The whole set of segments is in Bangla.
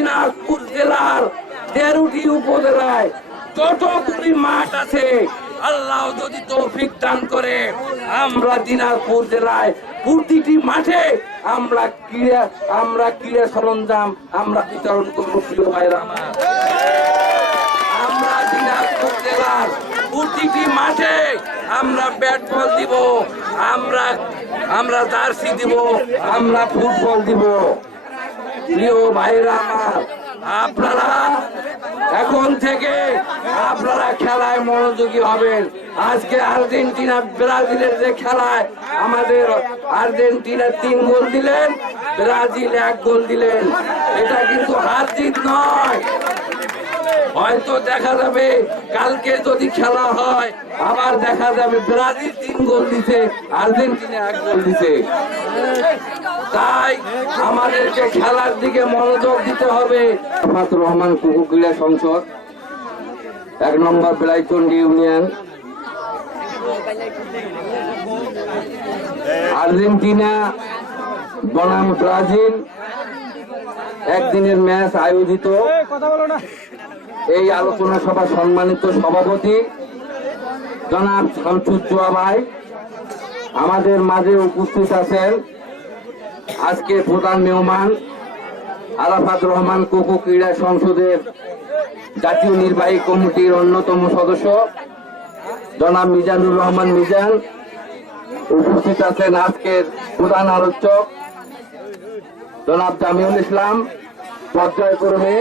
দিনাজপুর জেলার 13টি উপজেলায় যতগুলি মাঠ আছে, আল্লাহ যদি তৌফিক দান করে আমরা দিনাজপুর জেলায় প্রতিটি মাঠে আমরা ক্রীড়া সরঞ্জাম আমরা বিতরণ করবো। প্রিয় ভাইরা আমার, আমরা দিনাজপুর জেলার প্রতিটি মাঠে আমরা ব্যাট বল দিব, আমরা জার্সি দিব, আমরা ফুটবল দিব। প্রিয় ভাইরা আমার, আপনারা এখন থেকে আপনারা খেলায় মনোযোগী হবেন। আজকে আর্জেন্টিনা ব্রাজিলের যে খেলায় আমাদের আর্জেন্টিনা 3 গোল দিলেন, ব্রাজিল 1 গোল দিলেন। এটা কিন্তু হার জিত নয়। হয়তো দেখা যাবে কালকে যদি খেলা হয় আবার দেখা যাবে ব্রাজিল 3 গোল দিছে, আর্জেন্টিনা 1 গোল দিছে। তাই আমাদেরকে খেলার দিকে মনোযোগ দিতে হবে। আরাফাত রহমান কুকু ক্রীড়া সংসদ 1 নম্বর বেলাইচন্ডী ইউনিয়ন। আর্জেন্টিনা বনাম ব্রাজিল একদিনের ম্যাচ আয়োজিত। এই আলোচনা সভা সম্মানিত সভাপতি জনাব শামসুজ্জোয়া ভাই আমাদের মাঝে উপস্থিত আছেন। আজকে প্রধান মেহমান আরাফাত রহমান কোকো ক্রীড়া সংসদের জাতীয় নির্বাহী কমিটির অন্যতম সদস্য জনাব মিজানুর রহমান মিজান। উপস্থিত আছেন আজকের প্রধান আলোচক জনাব জামিউল ইসলাম। পর্যায়ক্রমে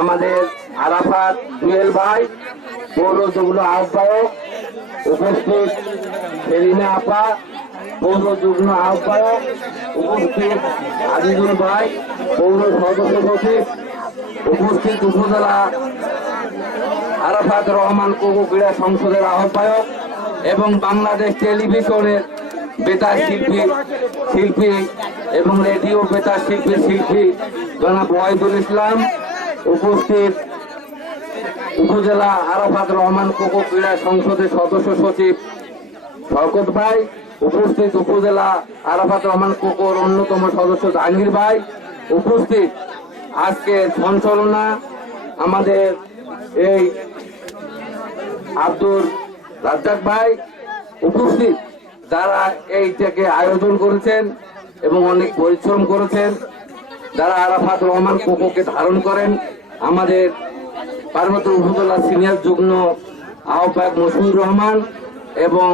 আমাদের আরাফাত জুয়েল ভাই পৌর যুগ্ম আহ্বায়ক, উপস্থিত সেলিনা আপা পৌর যুগ্ম আহ্বায়ক, উপস্থিত আজিজুল ভাই পৌর সদস্য সচিব, উপস্থিত উপজেলা আরাফাত রহমান কোকো ক্রীড়া সংসদের আহ্বায়ক এবং বাংলাদেশ টেলিভিশনের বেতার শিল্পী এবং রেডিও বেতার শিল্পী জনাব ওয়াহিদুল ইসলাম, উপস্থিত উপজেলা আরাফাত রহমান কোকো ক্রীড়া সংসদের সদস্য সচিব শওকত ভাই, উপস্থিত উপজেলা আরাফাত রহমান কোকোর অন্যতম সদস্য জাহাঙ্গীর ভাই, উপস্থিত আজকে সঞ্চালনা আমাদের এই আব্দুর রাজ্জাক ভাই, উপস্থিত যারা এইটাকে আয়োজন করেছেন এবং অনেক পরিশ্রম করেছেন, যারা আরাফাত রহমান কোকোকে ধারণ করেন, আমাদের পার্বত্য উপজেলা সিনিয়র যুগ্ম আহ্বায়ক মশিউর রহমান এবং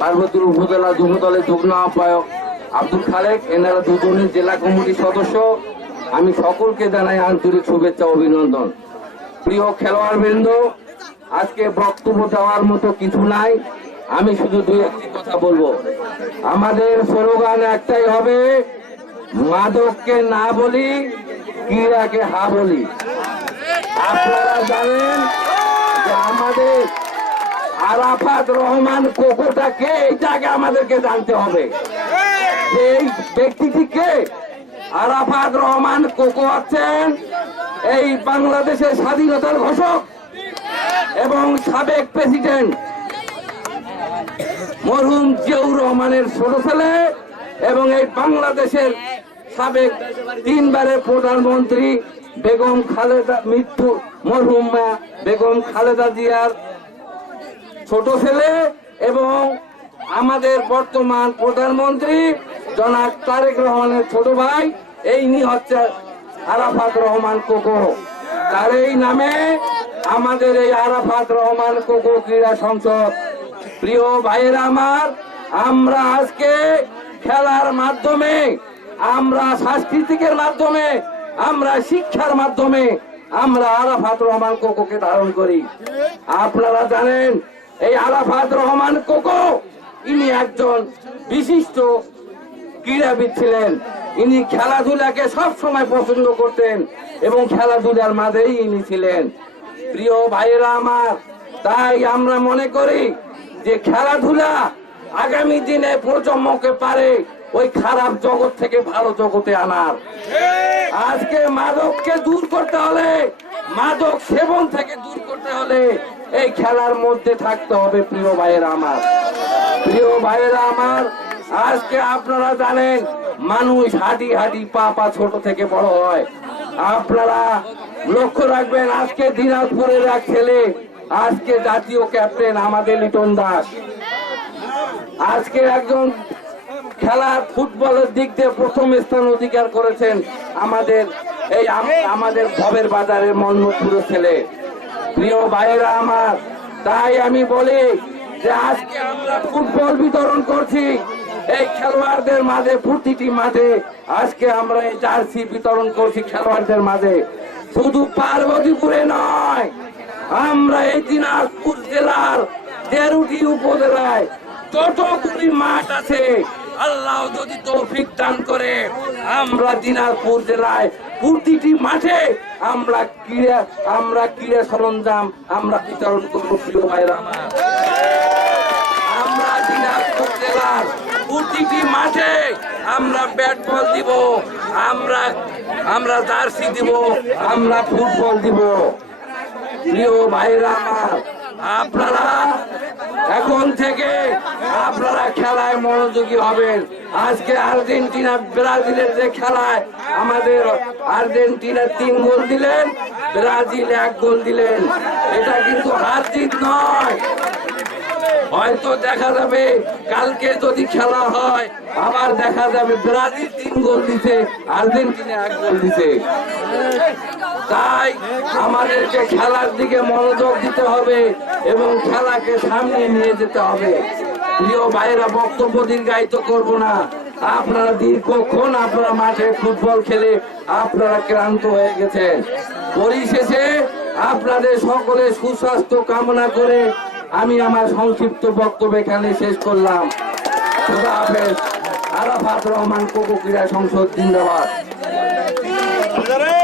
পার্বত্য উপজেলা যুব দলের যুগ্ম আহ্বায়ক আব্দুল খালেক, এনারা দুজনের জেলা কমিটির সদস্য। আমি সকলকে জানাই আন্তরিক শুভেচ্ছা অভিনন্দন। প্রিয় খেলোয়াড় বৃন্দ, আজকে বক্তব্য দেওয়ার মতো কিছু নাই, আমি শুধু 2-1টি কথা বলবো। আমাদের স্লোগান একটাই হবে, মাদককে না বলি, ক্রীড়াকে হা বলি। আপনারা জানেন যে আমাদের আরাফাত রহমান কোকোটাকে এইটাকে আমাদেরকে জানতে হবে। এই ব্যক্তিটি কে? আরাফাত রহমান কোকো আছেন এই বাংলাদেশের স্বাধীনতার ঘোষক এবং সাবেক প্রেসিডেন্ট মরহুম জিয়াউর রহমানের ছোট ছেলে এবং এই বাংলাদেশের সাবেক 3 বারের প্রধানমন্ত্রী বেগম খালেদা মরহুমা বেগম খালেদা জিয়ার ছোট ছেলে এবং আমাদের বর্তমান প্রধানমন্ত্রী জনাব তারেক রহমানের ছোট ভাই। এই নিয়ে হচ্ছে আরাফাত রহমান কোকো। তার এই নামে আমাদের এই আরাফাত রহমান কোকো ক্রীড়া সংসদ। প্রিয় ভাইয়েরা আমার, আমরা আজকে খেলার মাধ্যমে, আমরা সাংস্কৃতিকের মাধ্যমে, আমরা শিক্ষার মাধ্যমে আমরা আরাফাত রহমান কোকোকে ধারণ করি। আপনারা জানেন এই আরাফাত রহমান কোকো ইনি একজন বিশিষ্ট ক্রীড়াবিদ ছিলেন। ইনি খেলাধুলাকে সব সময় পছন্দ করতেন এবং খেলাধুলার মাঝেই ইনি ছিলেন। প্রিয় ভাইয়েরা আমার, তাই আমরা মনে করি যে খেলাধুলা আগামী দিনে প্রজন্মকে পারে ওই খারাপ জগৎ থেকে ভালো জগতে আনার। আজকে মাদককে দূর করতে হলে, মাদক সেবন থেকে দূর করতে হলে এই খেলার মধ্যে থাকতে হবে। প্রিয় ভাইয়েরা আমার, প্রিয় ভাইয়েরা আমার, আজকে আপনারা জানেন মানুষ হাঁটি হাঁটি পা ছোট থেকে বড় হয়। আপনারা লক্ষ্য রাখবেন, আজকে দিনাজপুরের এক ছেলে আজকে জাতীয় ক্যাপ্টেন আমাদের লিটন দাস, আজকে একজন খেলার ফুটবলের দিক দিয়ে প্রথম স্থান অধিকার করেছেন আমাদের ভবের বাজারের মন্নপুরের ছেলে। প্রিয় ভাইয়েরা আমার, তাই আমি বলি যে আজকে আমরা ফুটবল বিতরণ করছি এই খেলোয়াড়দের মাঝে, প্রতিটি মাঠে আজকে আমরা এই জার্সি বিতরণ করছি খেলোয়াড়দের মাঝে। শুধু পার্বতীপুরে নয়, আমরা এই দিনাজপুর জেলার 13টি উপজেলায় যতগুলি মাঠ আছে, আল্লাহ যদি তৌফিক দান করে, আমরা দিনাজপুর জেলায় প্রতিটি মাঠে আমরা ক্রীড়া সরঞ্জাম আমরা বিতরণ করবো। প্রিয় ভাইরা আমার, আমরা দিনাজপুর জেলার প্রতিটি মাঠে আমরা ব্যাট বল দিব, আমরা জার্সি দিব, আমরা ফুটবল দিব। প্রিয় ভাইরা আমার, আপনারা এখন থেকে আপনারা খেলায় মনোযোগী হবেন। আজকে আর্জেন্টিনা ব্রাজিলের যে খেলায় আমাদের আর্জেন্টিনা 3 গোল দিলেন, ব্রাজিল 1 গোল দিলেন, এটা কিন্তু হার জিত নয়। হয়তো দেখা যাবে কালকে যদি খেলা হয়, আবার দেখা যাবে ব্রাজিল 3 গোল দিছে, আর্জেন্টিনা 1 গোল দিছে। তাই আমাদেরকে খেলার দিকে মনোযোগ দিতে হবে এবং খেলাকে সামনে নিয়ে যেতে হবে। প্রিয় ভাইরা, বক্তব্য দীর্ঘায়িত করব না। আপনারা দীর্ঘক্ষণ আপনারা মাঠে ফুটবল খেলে আপনারা ক্লান্ত হয়ে গেছেন। পরিশেষে আপনাদের সকলে সুস্বাস্থ্য কামনা করে আমি আমার সংক্ষিপ্ত বক্তব্য এখানে শেষ করলাম। খোদা হাফেজ। আরাফাত রহমান কোকো ক্রীড়া সংসদ জিন্দাবাদ।